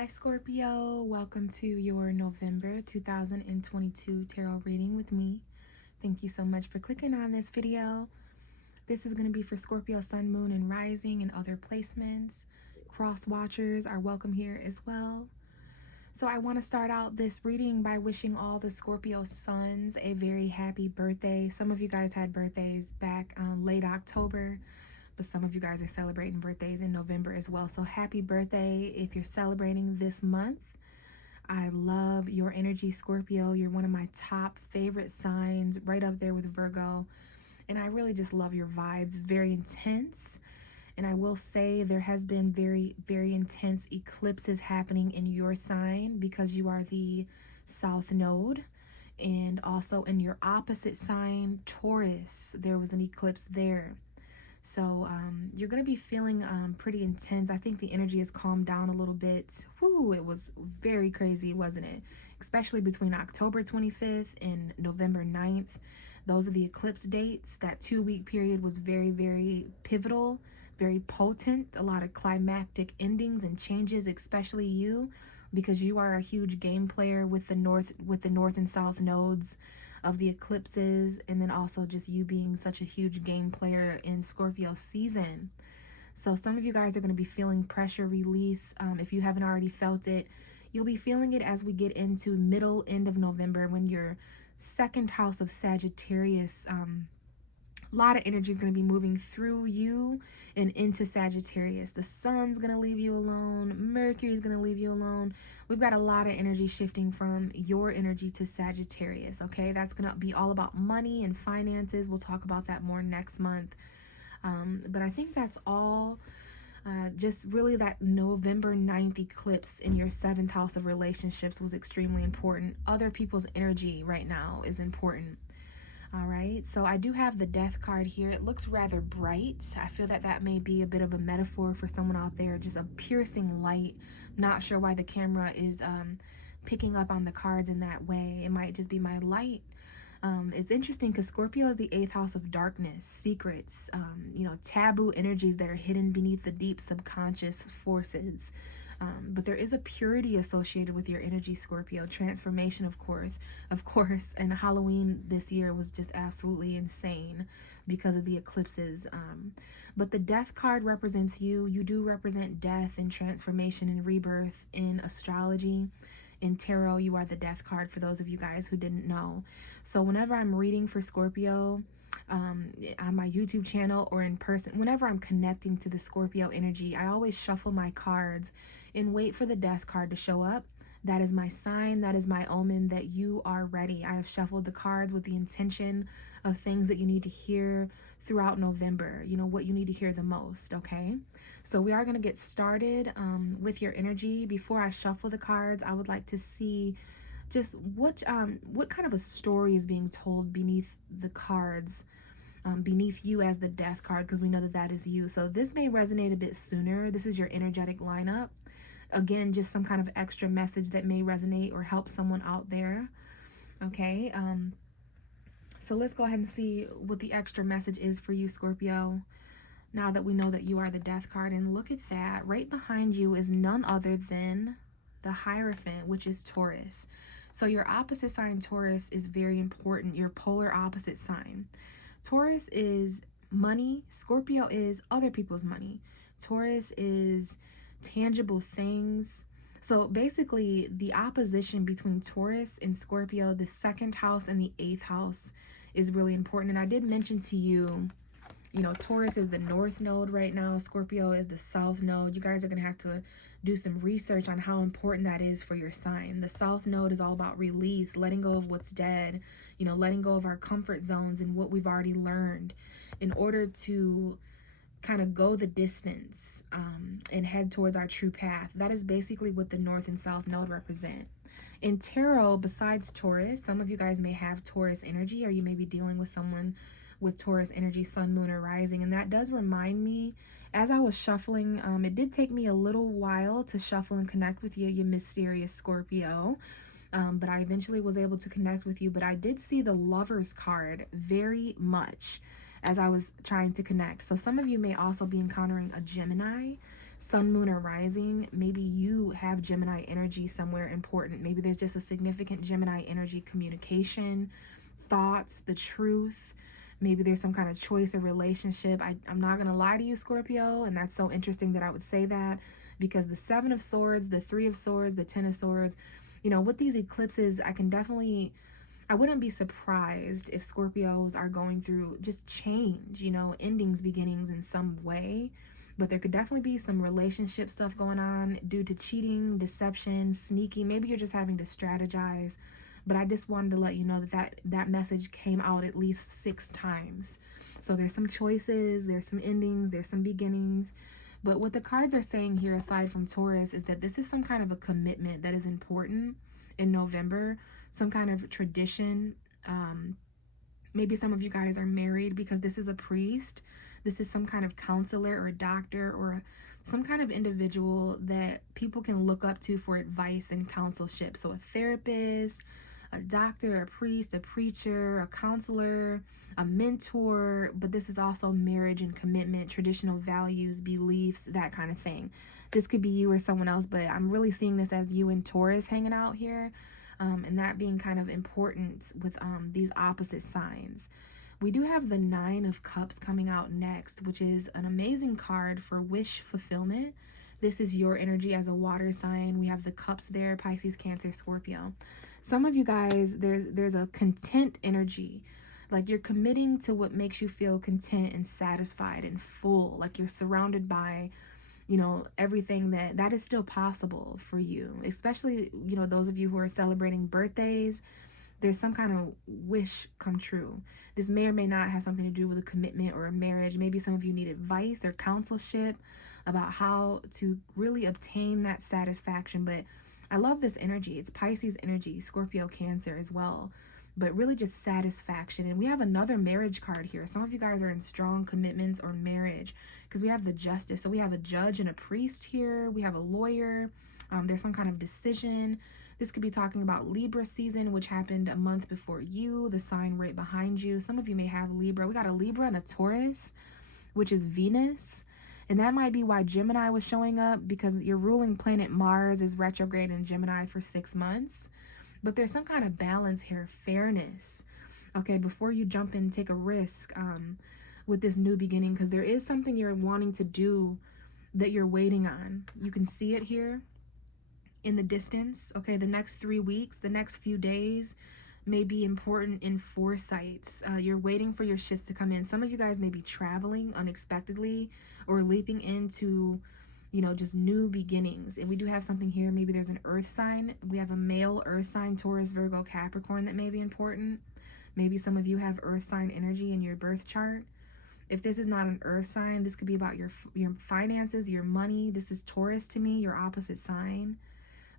Hi Scorpio, welcome to your November 2022 tarot reading with me. Thank you so much for clicking on this video. This is going to be for Scorpio, Sun, Moon, and Rising and other placements. Cross watchers are welcome here as well. So I want to start out this reading by wishing all the Scorpio suns a very happy birthday. Some of you guys had birthdays back late October, but some of you guys are celebrating birthdays in November as well. So happy birthday if you're celebrating this month. I love your energy, Scorpio. You're one of my top favorite signs, right up there with Virgo. And I really just love your vibes. It's very intense. And I will say there has been very, very intense eclipses happening in your sign because you are the South Node. And also in your opposite sign, Taurus, there was an eclipse there. So you're going to be feeling pretty intense. I think the energy has calmed down a little bit. Whew, it was very crazy, wasn't it? Especially between October 25th and November 9th. Those are the eclipse dates. That 2-week period was very, very pivotal, very potent. A lot of climactic endings and changes, especially you, because you are a huge game player with the north and south nodes of the eclipses, and then also just you being such a huge game player in Scorpio season. So some of you guys are going to be feeling pressure release. If you haven't already felt it, you'll be feeling it as we get into end of November, when your second house of Sagittarius, a lot of energy is going to be moving through you and into Sagittarius. The sun's going to leave you alone. Mercury's going to leave you alone. We've got a lot of energy shifting from your energy to Sagittarius, okay? That's going to be all about money and finances. We'll talk about that more next month. But I think that's all. Just really that November 9th eclipse in your 7th house of relationships was extremely important. Other people's energy right now is important. All right, so I do have the Death card here. It looks rather bright. I feel that that may be a bit of a metaphor for someone out there, just a piercing light. Not sure why the camera is picking up on the cards in that way. It might just be my light. It's interesting because Scorpio is the 8th house of darkness, secrets, taboo energies that are hidden beneath the deep subconscious forces. But there is a purity associated with your energy, Scorpio. Transformation, of course. And Halloween this year was just absolutely insane because of the eclipses. But the Death card represents you. You do represent death and transformation and rebirth in astrology. In tarot, you are the Death card, for those of you guys who didn't know. So whenever I'm reading for Scorpio, on my YouTube channel or in person, whenever I'm connecting to the Scorpio energy, I always shuffle my cards and wait for the Death card to show up. That is my sign, that is my omen that you are ready. I have shuffled the cards with the intention of things that you need to hear throughout November, what you need to hear the most, okay? So we are going to get started with your energy. Before I shuffle the cards, I would like to see just what kind of a story is being told beneath the cards, beneath you as the Death card, because we know that that is you. So this may resonate a bit sooner. This is your energetic lineup. Again, just some kind of extra message that may resonate or help someone out there. Okay, so let's go ahead and see what the extra message is for you, Scorpio, now that we know that you are the Death card. And look at that. Right behind you is none other than the Hierophant, which is Taurus. So your opposite sign, Taurus, is very important. Your polar opposite sign. Taurus is money. Scorpio is other people's money. Taurus is tangible things. So basically, the opposition between Taurus and Scorpio, the 2nd house and the 8th house, is really important. And I did mention to you, Taurus is the North node right now. Scorpio is the South node. You guys are going to have to do some research on how important that is for your sign. The South node is all about release, letting go of what's dead, letting go of our comfort zones and what we've already learned in order to kind of go the distance and head towards our true path. That is basically what the North and South node represent. In tarot, besides Taurus, some of you guys may have Taurus energy, or you may be dealing with someone with Taurus energy, Sun, Moon, or Rising. And that does remind me, as I was shuffling, it did take me a little while to shuffle and connect with you, you mysterious Scorpio. But I eventually was able to connect with you. But I did see the Lovers card very much as I was trying to connect. So some of you may also be encountering a Gemini. sun, moon, or rising, maybe you have Gemini energy somewhere important. Maybe there's just a significant Gemini energy communication, thoughts, the truth. Maybe there's some kind of choice or relationship. I'm not going to lie to you, Scorpio, and that's so interesting that I would say that, because the Seven of Swords, the Three of Swords, the Ten of Swords, with these eclipses, I wouldn't be surprised if Scorpios are going through just change, endings, beginnings in some way. But there could definitely be some relationship stuff going on due to cheating, deception, sneaky. Maybe you're just having to strategize. But I just wanted to let you know that message came out at least 6 times. So there's some choices, there's some endings, there's some beginnings. But what the cards are saying here, aside from Taurus, is that this is some kind of a commitment that is important in November, some kind of tradition. Maybe some of you guys are married because this is a priest. This is some kind of counselor or a doctor or some kind of individual that people can look up to for advice and counselship. So a therapist, a doctor, a priest, a preacher, a counselor, a mentor. But this is also marriage and commitment, traditional values, beliefs, that kind of thing. This could be you or someone else, but I'm really seeing this as you and Taurus hanging out here. And that being kind of important with these opposite signs. We do have the Nine of Cups coming out next, which is an amazing card for wish fulfillment. This is your energy as a water sign. We have the cups there, Pisces, Cancer, Scorpio. Some of you guys, there's a content energy. Like you're committing to what makes you feel content and satisfied and full. Like you're surrounded by everything that is still possible for you, especially, those of you who are celebrating birthdays. There's some kind of wish come true. This may or may not have something to do with a commitment or a marriage. Maybe some of you need advice or counselship about how to really obtain that satisfaction. But I love this energy. It's Pisces energy, Scorpio, Cancer as well. But really just satisfaction. And we have another marriage card here. Some of you guys are in strong commitments or marriage because we have the Justice. So we have a judge and a priest here. We have a lawyer. There's some kind of decision. This could be talking about Libra season, which happened a month before you, the sign right behind you. Some of you may have Libra. We got a Libra and a Taurus, which is Venus. And that might be why Gemini was showing up, because your ruling planet Mars is retrograde in Gemini for 6 months. But there's some kind of balance here, fairness. Okay, before you jump in, take a risk with this new beginning, because there is something you're wanting to do that you're waiting on. You can see it here in the distance. Okay, the next 3 weeks, the next few days may be important in foresight. You're waiting for your shifts to come in. Some of you guys may be traveling unexpectedly or leaping into just new beginnings. And we do have something here. Maybe there's an earth sign. We have a male earth sign, Taurus, Virgo, Capricorn, that may be important. Maybe some of you have earth sign energy in your birth chart. If this is not an earth sign, this could be about your finances, your money. This is Taurus to me, your opposite sign.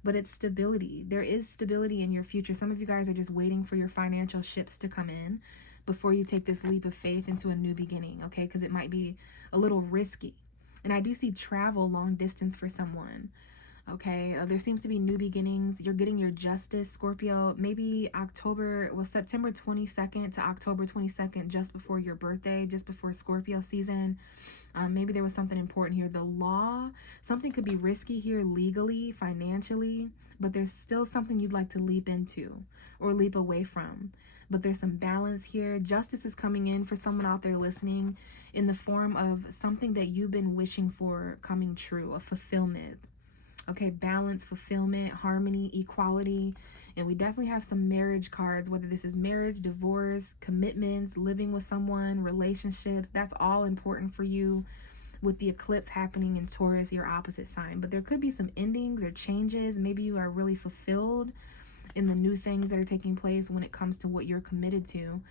But it's stability. There is stability in your future. Some of you guys are just waiting for your financial ships to come in before you take this leap of faith into a new beginning, okay? Because it might be a little risky. And I do see travel long distance for someone, okay? There seems to be new beginnings. You're getting your Justice, Scorpio, maybe September 22nd to October 22nd, just before your birthday, just before Scorpio season. Maybe there was something important here. The law, something could be risky here legally, financially, but there's still something you'd like to leap into or leap away from. But there's some balance here. Justice is coming in for someone out there listening in the form of something that you've been wishing for coming true, a fulfillment. Okay, balance, fulfillment, harmony, equality. And we definitely have some marriage cards, whether this is marriage, divorce, commitments, living with someone, relationships. That's all important for you with the eclipse happening in Taurus, your opposite sign. But there could be some endings or changes. Maybe you are really fulfilled in the new things that are taking place when it comes to what you're committed to.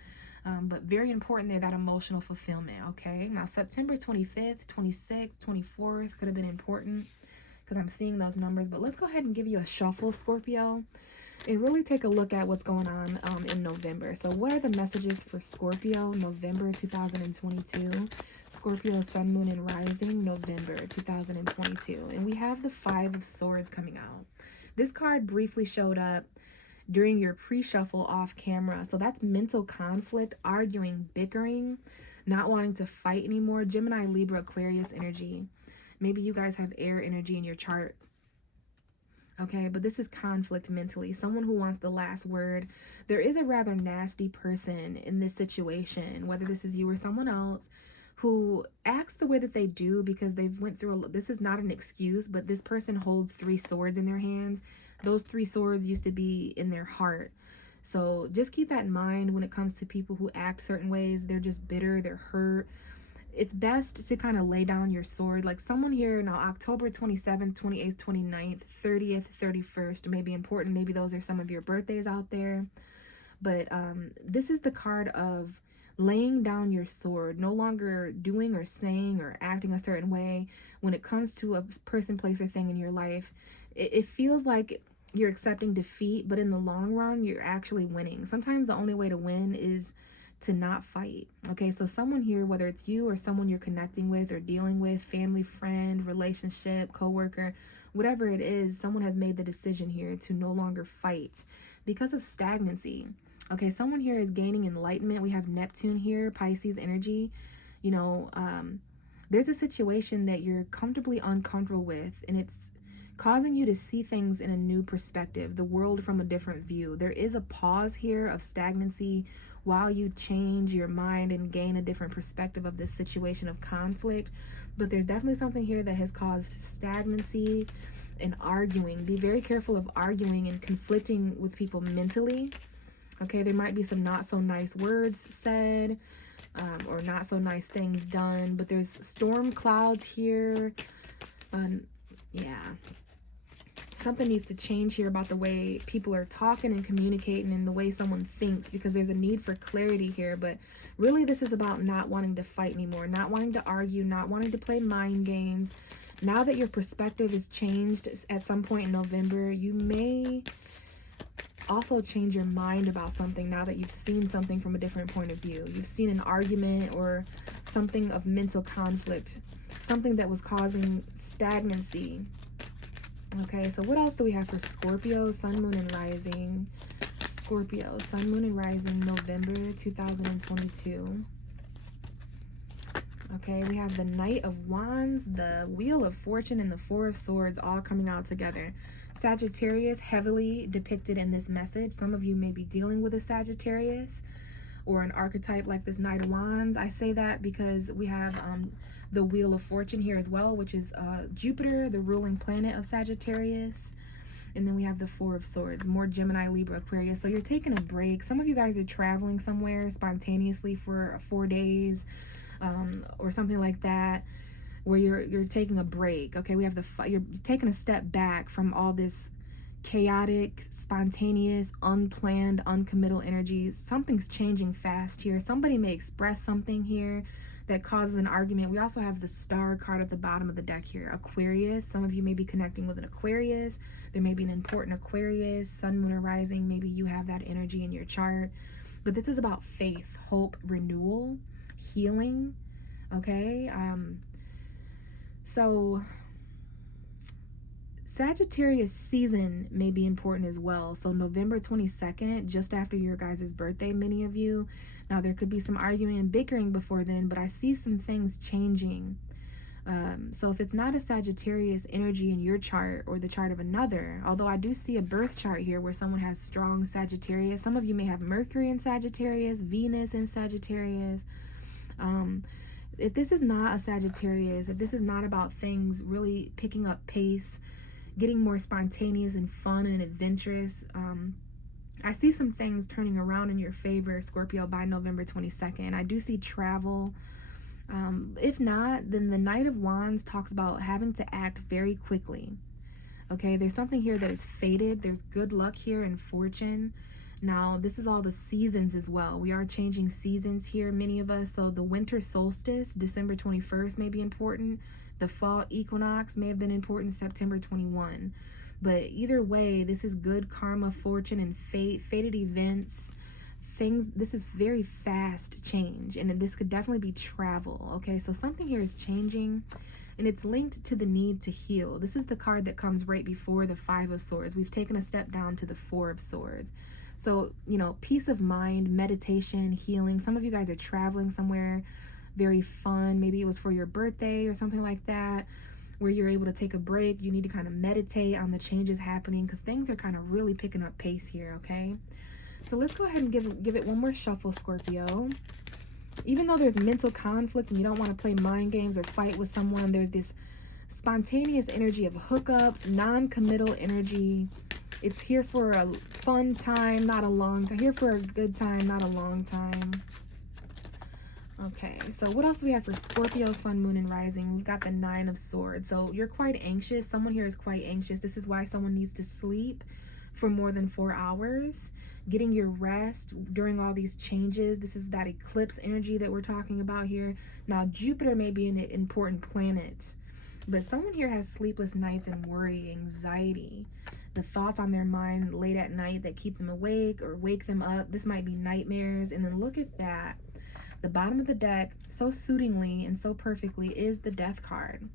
But very important there, that emotional fulfillment, okay? Now, September 25th, 26th, 24th could have been important because I'm seeing those numbers. But let's go ahead and give you a shuffle, Scorpio, and really take a look at what's going on in November. So what are the messages for Scorpio, November 2022? Scorpio, Sun, Moon, and Rising, November 2022. And we have the Five of Swords coming out. This card briefly showed up during your pre-shuffle off camera. So that's mental conflict, arguing, bickering, not wanting to fight anymore. Gemini, Libra, Aquarius energy. Maybe you guys have air energy in your chart. Okay, but this is conflict mentally. Someone who wants the last word. There is a rather nasty person in this situation, whether this is you or someone else, who acts the way that they do because they've went through this is not an excuse, but this person holds 3 swords in their hands. Those 3 swords used to be in their heart. So just keep that in mind when it comes to people who act certain ways. They're just bitter, they're hurt. It's best to kind of lay down your sword. Like someone here now, October 27th, 28th, 29th, 30th, 31st may be important. Maybe those are some of your birthdays out there. But this is the card of laying down your sword, no longer doing or saying or acting a certain way when it comes to a person, place, or thing in your life. It feels like you're accepting defeat, but in the long run, you're actually winning. Sometimes the only way to win is to not fight. Okay, so someone here, whether it's you or someone you're connecting with or dealing with, family, friend, relationship, coworker, whatever it is, someone has made the decision here to no longer fight because of stagnancy. Okay, someone here is gaining enlightenment. We have Neptune here, Pisces energy. You know, there's a situation that you're comfortably uncomfortable with, and it's causing you to see things in a new perspective, the world from a different view. There is a pause here of stagnancy while you change your mind and gain a different perspective of this situation of conflict. But there's definitely something here that has caused stagnancy and arguing. Be very careful of arguing and conflicting with people mentally. Okay, there might be some not so nice words said, or not so nice things done, but there's storm clouds here. Yeah. Something needs to change here about the way people are talking and communicating and the way someone thinks, because there's a need for clarity here. But really, this is about not wanting to fight anymore, not wanting to argue, not wanting to play mind games. Now that your perspective is changed at some point in November, you may also change your mind about something now that you've seen something from a different point of view. You've seen an argument or something of mental conflict, something that was causing stagnancy. Okay, so what else do we have for Scorpio, Sun, Moon, and Rising? Scorpio, Sun, Moon, and Rising, November 2022. Okay, we have the Knight of Wands, the Wheel of Fortune, and the Four of Swords all coming out together. Sagittarius heavily depicted in this message. Some of you may be dealing with a Sagittarius or an archetype like this Knight of Wands. I say that because we have the Wheel of Fortune here as well, which is Jupiter, the ruling planet of Sagittarius. And then we have the Four of Swords, more Gemini, Libra, Aquarius. So you're taking a break. Some of you guys are traveling somewhere spontaneously for 4 days or something like that, where you're taking a break. Okay, we have you're taking a step back from all this chaotic, spontaneous, unplanned, uncommittal energy. Something's changing fast here. Somebody may express something here that causes an argument. We also have the Star card at the bottom of the deck here, Aquarius. Some of you may be connecting with an Aquarius. There may be an important Aquarius, Sun, Moon, or Rising. Maybe you have that energy in your chart. But this is about faith, hope, renewal, healing. Okay, so Sagittarius season may be important as well. So November 22nd, just after your guys' birthday, many of you. Now, there could be some arguing and bickering before then, but I see some things changing. So if it's not a Sagittarius energy in your chart or the chart of another, although I do see a birth chart here where someone has strong Sagittarius. Some of you may have Mercury in Sagittarius, Venus in Sagittarius. If this is not a Sagittarius, if this is not about things really picking up pace, getting more spontaneous and fun and adventurous, I see some things turning around in your favor, Scorpio, by November 22nd. I do see travel. If not, then the Knight of Wands talks about having to act very quickly. Okay, there's something here that is fated. There's good luck here and fortune. Now, this is all the seasons as well. We are changing seasons here, many of us. So the winter solstice, December 21st, may be important. The fall equinox may have been important, September 21. But either way, this is good karma, fortune, and fate, fated events, things. This is very fast change, and this could definitely be travel. Okay, so something here is changing, and it's linked to the need to heal. This is the card that comes right before the Five of Swords. We've taken a step down to the Four of Swords. So, you know, peace of mind, meditation, healing. Some of you guys are traveling somewhere very fun. Maybe it was for your birthday or something like that. where you're able to take a break. You need to kind of meditate on the changes happening because things are kind of really picking up pace here, okay? So let's go ahead and give it one more shuffle, Scorpio. Even though there's mental conflict and you don't want to play mind games or fight with someone, there's this spontaneous energy of hookups, non-committal energy. It's here for a fun time, not a long time. Here for a good time, not a long time. Okay, so what else do we have for Scorpio, Sun, Moon, and Rising? We've got the Nine of Swords. So you're quite anxious. Someone here is quite anxious. This is why someone needs to sleep for more than 4 hours. Getting your rest during all these changes. This is that eclipse energy that we're talking about here. Now, Jupiter may be an important planet, but someone here has sleepless nights and worry, anxiety. The thoughts on their mind late at night that keep them awake or wake them up. This might be nightmares. And then look at that. The bottom of the deck, so suitingly and so perfectly, is the Death card.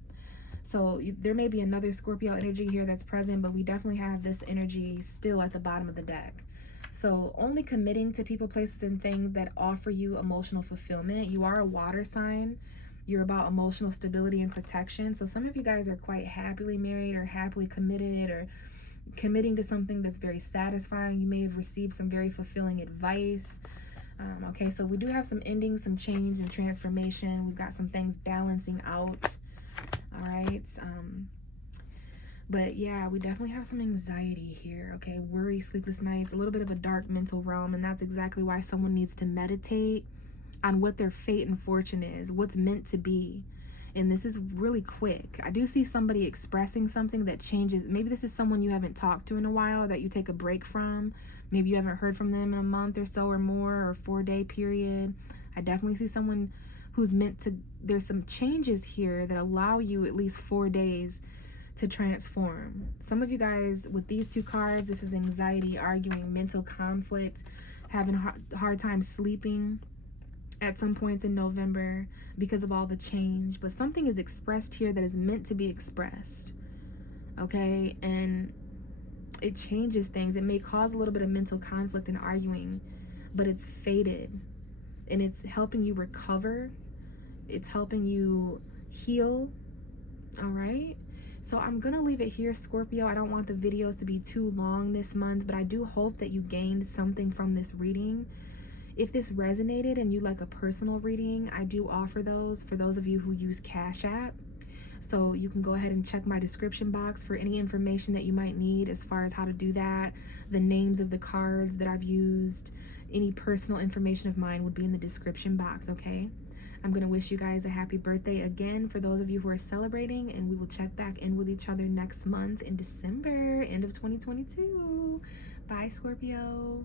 So there may be another Scorpio energy here that's present, but we definitely have this energy still at the bottom of the deck. So only committing to people, places, and things that offer you emotional fulfillment. You are a water sign. You're about emotional stability and protection. So some of you guys are quite happily married or happily committed or committing to something that's very satisfying. You may have received some very fulfilling advice. Okay, so we do have some endings, some change and transformation. We've got some things balancing out. All right. But yeah, we definitely have some anxiety here. Okay, worry, sleepless nights, a little bit of a dark mental realm. And that's exactly why someone needs to meditate on what their fate and fortune is, what's meant to be. And this is really quick. I do see somebody expressing something that changes. Maybe this is someone you haven't talked to in a while that you take a break from. Maybe you haven't heard from them in a month or so or more, or 4-day period. I definitely see someone who's meant to, there's some changes here that allow you at least 4 days to transform. Some of you guys with these two cards, this is anxiety, arguing, mental conflict, having a hard time sleeping at some points in November because of all the change. But something is expressed here that is meant to be expressed. Okay, and it changes things. It may cause a little bit of mental conflict and arguing, but it's faded and it's helping you recover. It's helping you heal. All right. So I'm going to leave it here, Scorpio. I don't want the videos to be too long this month, but I do hope that you gained something from this reading. If this resonated and you like a personal reading, I do offer those for those of you who use Cash App. So you can go ahead and check my description box for any information that you might need as far as how to do that. The names of the cards that I've used, any personal information of mine would be in the description box, okay? I'm going to wish you guys a happy birthday again for those of you who are celebrating, and we will check back in with each other next month in December, end of 2022. Bye, Scorpio.